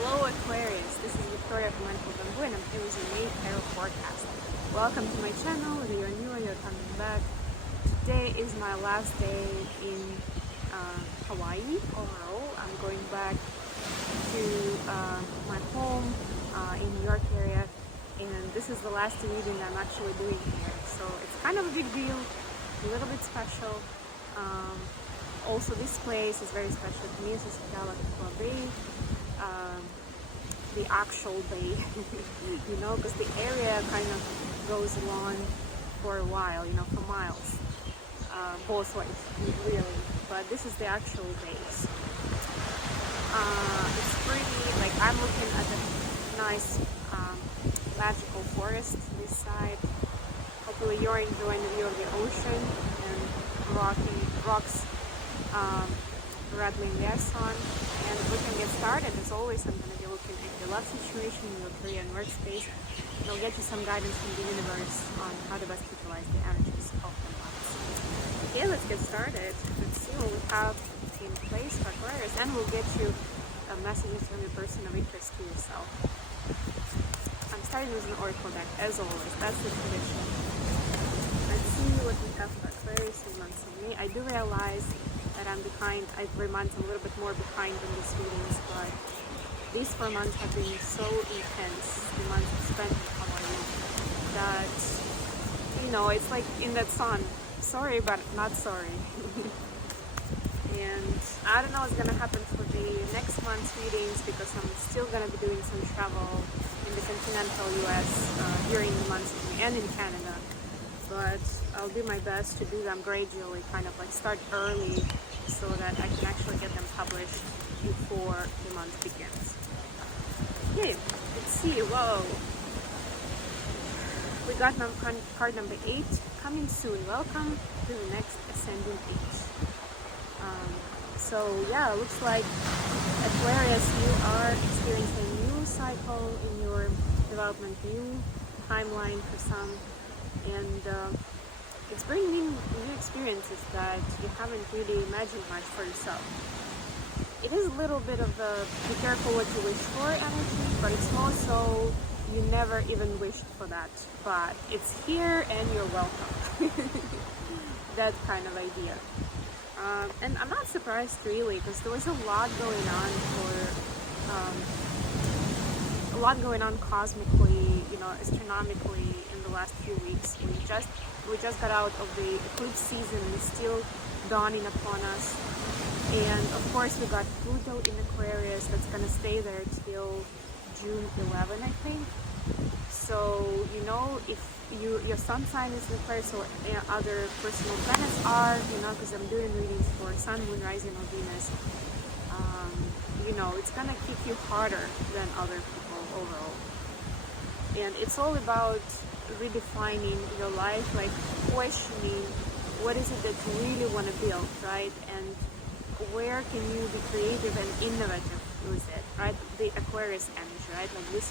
Hello Aquarius, this is Victoria from Venmo and I'm here with the May Tarot Forecast. Welcome to my channel, whether you're new or you're coming back. Today is my last day in Hawaii overall. I'm going back to my home in New York area, and this is the last reading I'm actually doing here. So it's kind of a big deal, a little bit special. Also, this place is very special to me. This is Viktoriia-Gruzdieva Bay, the actual bay, you know, because the area kind of goes on for a while, you know, for miles, both ways, really. But this is the actual base. It's pretty, like, I'm looking at a nice magical forest this side. Hopefully you're enjoying the view of the ocean and rocks rattling their sun. And we can get started. As always, I'm going to be looking at your love situation, your career and workspace. And I'll get you some guidance from the universe on how to best utilize the energies of the months. Okay, let's get started. Let's see what we have in place for Aquarius, and we'll get you messages from your person of interest to yourself. I'm starting with an oracle deck, as always. That's the tradition. Let's see what we have for Aquarius in months of May. I do realize that I'm behind. Every month I'm a little bit more behind in these readings, but these 4 months have been so intense, the months spent in Hawaii, that, you know, it's like in that song, sorry but not sorry. And I don't know what's gonna happen for the next month's readings, because I'm still gonna be doing some travel in the continental US during the months of May and in Canada. But I'll do my best to do them gradually, kind of like start early so that I can actually get them published before the month begins. Okay, let's see. Whoa. We got card number 8, coming soon. Welcome to the next ascending age. So yeah, looks like Aquarius, you are experiencing a new cycle in your development, new timeline for some. And it's bringing new experiences that you haven't really imagined much for yourself. It is a little bit of a be careful what you wish for energy, but it's more so you never even wished for that, but it's here and you're welcome. That kind of idea. And I'm not surprised really, because there was a lot going on cosmically, you know, astronomically in the last few weeks. We just got out of the eclipse season, and it's still dawning upon us. And of course we got Pluto in Aquarius that's gonna stay there till June 11, I think. So, you know, if your sun sign is in Aquarius or other personal planets are, you know, because I'm doing readings for Sun, Moon, Rising, or Venus, you know, it's gonna kick you harder than other people overall. And it's all about redefining your life, like questioning what is it that you really want to build, right? And where can you be creative and innovative with it, right? The Aquarius energy, right? Like this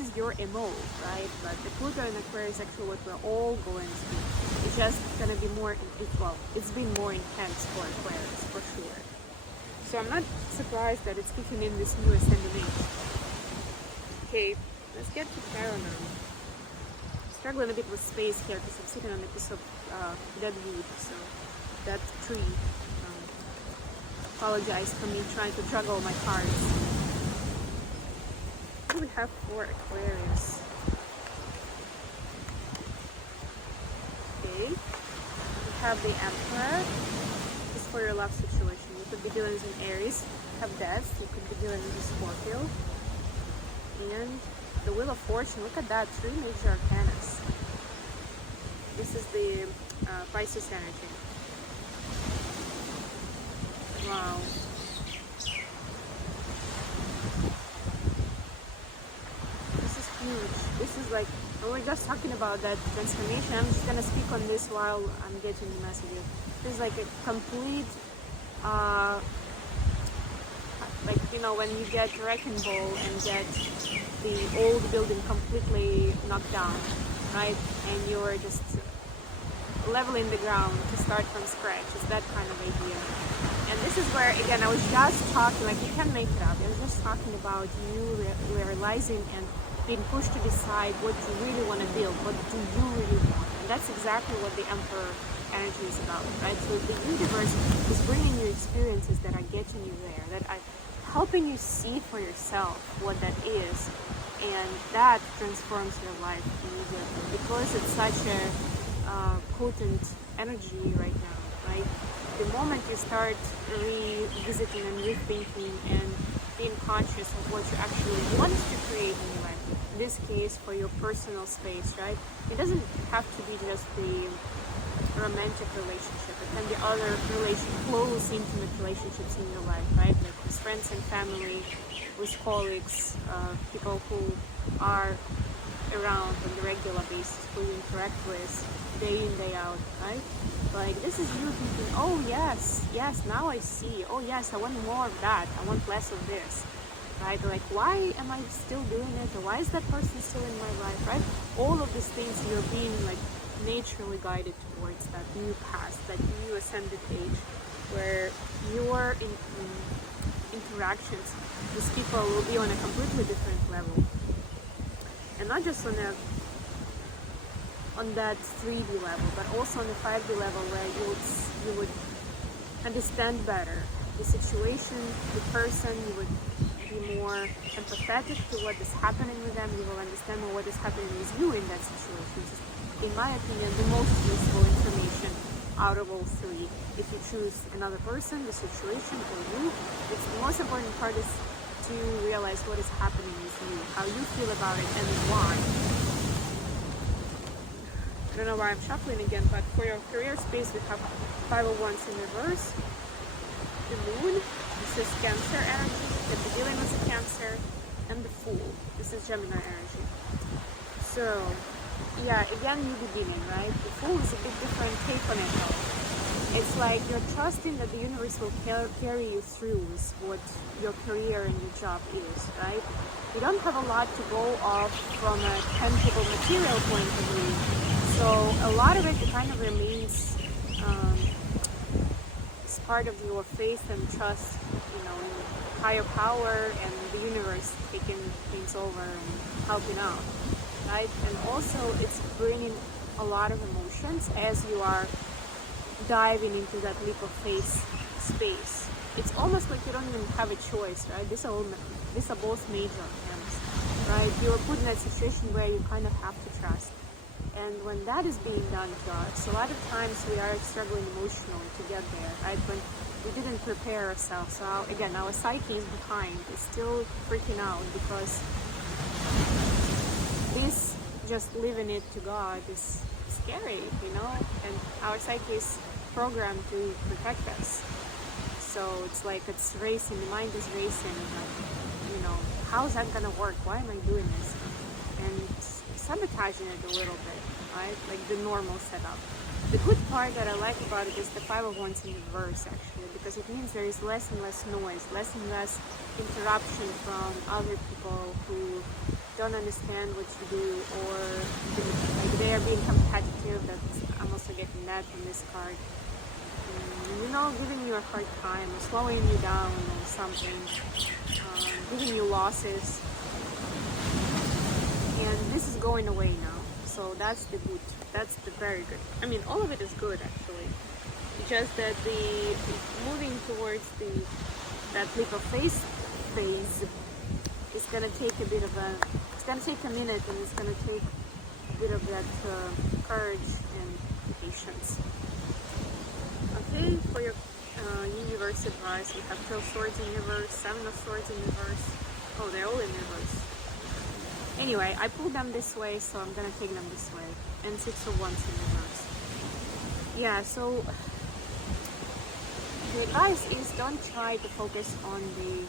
is your MO, right? But the Pluto in Aquarius is actually what we're all going through. It's just gonna be more, well, it's been more intense for Aquarius, for sure. So I'm not surprised that it's kicking in this new ascending age. Okay, let's get to tarot now. I'm struggling a bit with space here because I'm sitting on a piece of dead wood, so that tree. Apologize for me trying to juggle my cards. What do we have for Aquarius? Okay, we have the Emperor. This is for your love situation. You could be dealing with an Aries, have Death. You could be dealing with a Scorpio. And the Wheel of Fortune, look at that, 3 major arcanas. This is the Pisces energy. Wow. This is huge. This is like, we were just talking about that transformation. I'm just gonna speak on this while I'm getting the messages. This is like a complete, like, you know, when you get wrecking ball and get the old building completely knocked down, right? And you're just leveling the ground to start from scratch. It's that kind of idea. And this is where, again, I was just talking, like, you can't make it up. I was just talking about you realizing and being pushed to decide what you really want to build, what do you really want. And that's exactly what the Emperor energy is about, right? So the universe is bringing you experiences that are getting you there, that are helping you see for yourself what that is, and that transforms your life immediately, because it's such a potent energy right now, right? The moment you start revisiting and rethinking and being conscious of what you actually want to create in your life, in this case for your personal space, right? It doesn't have to be just the romantic relationship. It can be other close, intimate relationships in your life, right? Like with friends and family, with colleagues, people who are around on the regular basis, who you interact with day in, day out, right? Like, this is you thinking, oh yes, now I see, oh yes, I want more of that, I want less of this, right? Like, why am I still doing it, or why is that person still in my life, right? All of these things, you're being like naturally guided towards that new path, that new ascended age, where your interactions with people will be on a completely different level, and not just on that 3D level, but also on the 5D level, where you would understand better the situation, the person. You would be more empathetic to what is happening with them. You will understand more what is happening with you in that situation, which is, in my opinion, the most useful information out of all three. If you choose another person, the situation, or you, it's the most important part is to realize what is happening with you, how you feel about it, and why. I don't know why I'm shuffling again, but for your career space, we have 5 of Wands in reverse, the Moon, this is Cancer energy, the beginning of the Cancer, and the Fool, this is Gemini energy. So, yeah, again, new beginning, right? The Fool is a bit different take on it though. It's like you're trusting that the universe will carry you through with what your career and your job is, right? You don't have a lot to go off from a tangible material point of view. So a lot of it kind of remains as part of your faith and trust, in higher power and the universe taking things over and helping out, right? And also it's bringing a lot of emotions as you are diving into that leap of faith space. It's almost like you don't even have a choice, right? These are both major terms, right? You're put in that situation where you kind of have to trust. And when that is being done to us, a lot of times we are struggling emotionally to get there, right? When we didn't prepare ourselves. So again, our psyche is behind, it's still freaking out, because this just leaving it to God is scary, and our psyche is programmed to protect us. So it's like it's racing, the mind is racing, like, how is that gonna work? Why am I doing this? And sabotaging it a little bit, right? Like the normal setup. The good part that I like about it is the 5 of Wands in reverse, actually, because it means there is less and less noise, less and less interruption from other people who don't understand what you do, or like they are being competitive. I'm also getting that from this card. Giving you a hard time, or slowing you down, or something, giving you losses. And this is going away now, so that's the good, that's the very good. I mean, all of it is good actually. It's just that the moving towards that leap of faith phase is gonna take a bit of it's gonna take a minute, and it's gonna take a bit of that courage and patience. Okay, for your universe advice, we have 2 of Swords in reverse, 7 of Swords in reverse. Oh, they're all in reverse. Anyway, I pulled them this way, so I'm gonna take them this way. And 6 of Wands in reverse. Yeah, so the advice is don't try to focus on the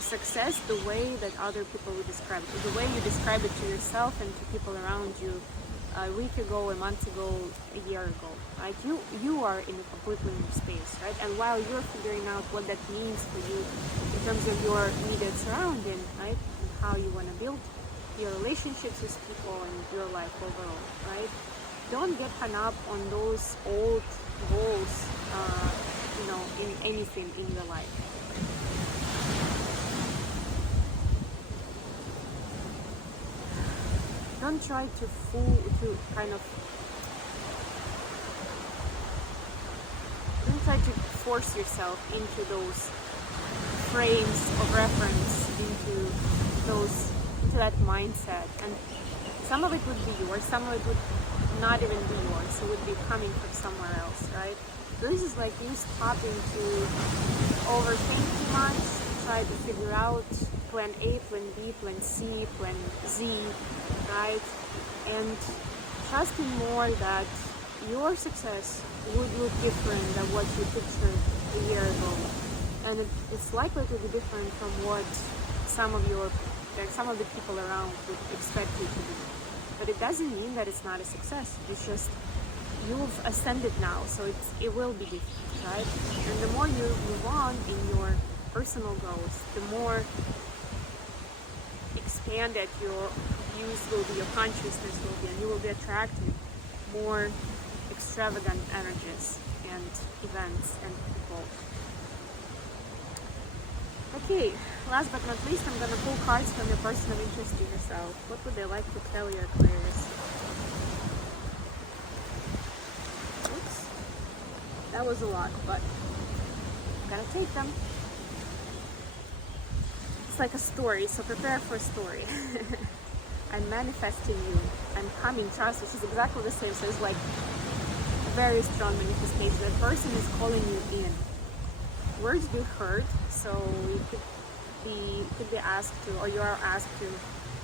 success the way that other people would describe it, the way you describe it to yourself and to people around you a week ago, a month ago, a year ago, right? You are in a completely new space, right? And while you're figuring out what that means for you in terms of your immediate surrounding, right? And how you want to build your relationships with people and your life overall, right? Don't get hung up on those old goals, you know, in anything in your life. Don't try to don't try to force yourself into those frames of reference, into that mindset. And some of it would be yours, some of it would not even be yours. It would be coming from somewhere else, right? So this is like you stopping to overthink too much, try to figure out plan A, plan B, plan C, plan Z, right? And trusting more that your success would look different than what you pictured a year ago. And it's likely to be different from what some of the people around would expect you to do. But it doesn't mean that it's not a success. It's just you've ascended now, so it will be different, right? And the more you move on in your personal growth, the more expanded your views will be, your consciousness will be, and you will be attracting more extravagant energies and events and people. Okay, last but not least, I'm gonna pull cards from your person of interest to yourself. What would they like to tell you, Aquarius? Oops, that was a lot, but I'm gonna take them. It's like a story, so prepare for a story. I'm manifesting you. I'm coming. Trust, this is exactly the same. So it's like a very strong manifestation. That person is calling you in. Words do hurt, so you could be asked to, or you are asked to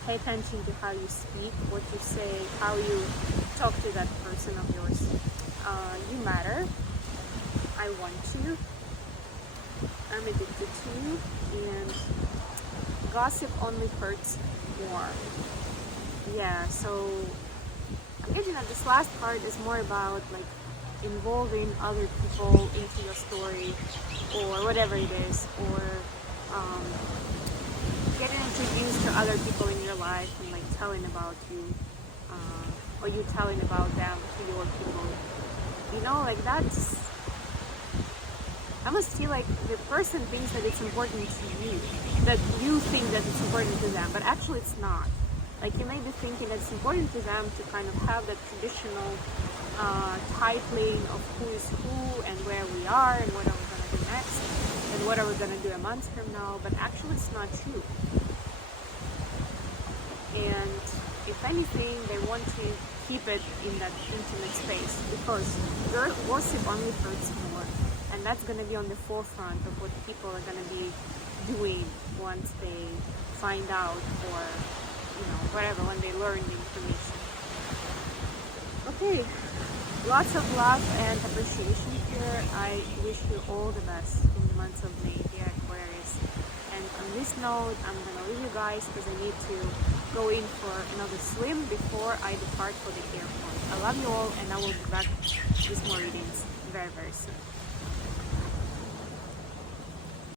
pay attention to how you speak, what you say, how you talk to that person of yours. You matter. I want you. I'm addicted to you, and gossip only hurts more. Yeah, so I'm getting that this last part is more about like involving other people into your story, or whatever it is, or getting introduced to other people in your life and like telling about you, or you telling about them to your people. You know, like that's, I must feel like the person thinks that it's important to you, that you think that it's important to them, but actually it's not. Like you may be thinking that it's important to them to kind of have that traditional titling of who is who and where we are and what are we going to do next and what are we going to do a month from now, but actually it's not true. And if anything, they want to keep it in that intimate space, because your gossip only hurts more, and that's going to be on the forefront of what people are going to be doing once they find out, or you know, whatever, when they learn the information. Okay, lots of love and appreciation here. I wish you all the best in the months of May, dear Aquarius. And on this note, I'm gonna leave you guys because I need to go in for another swim before I depart for the airport. I love you all, and I will be back with more readings very, very soon.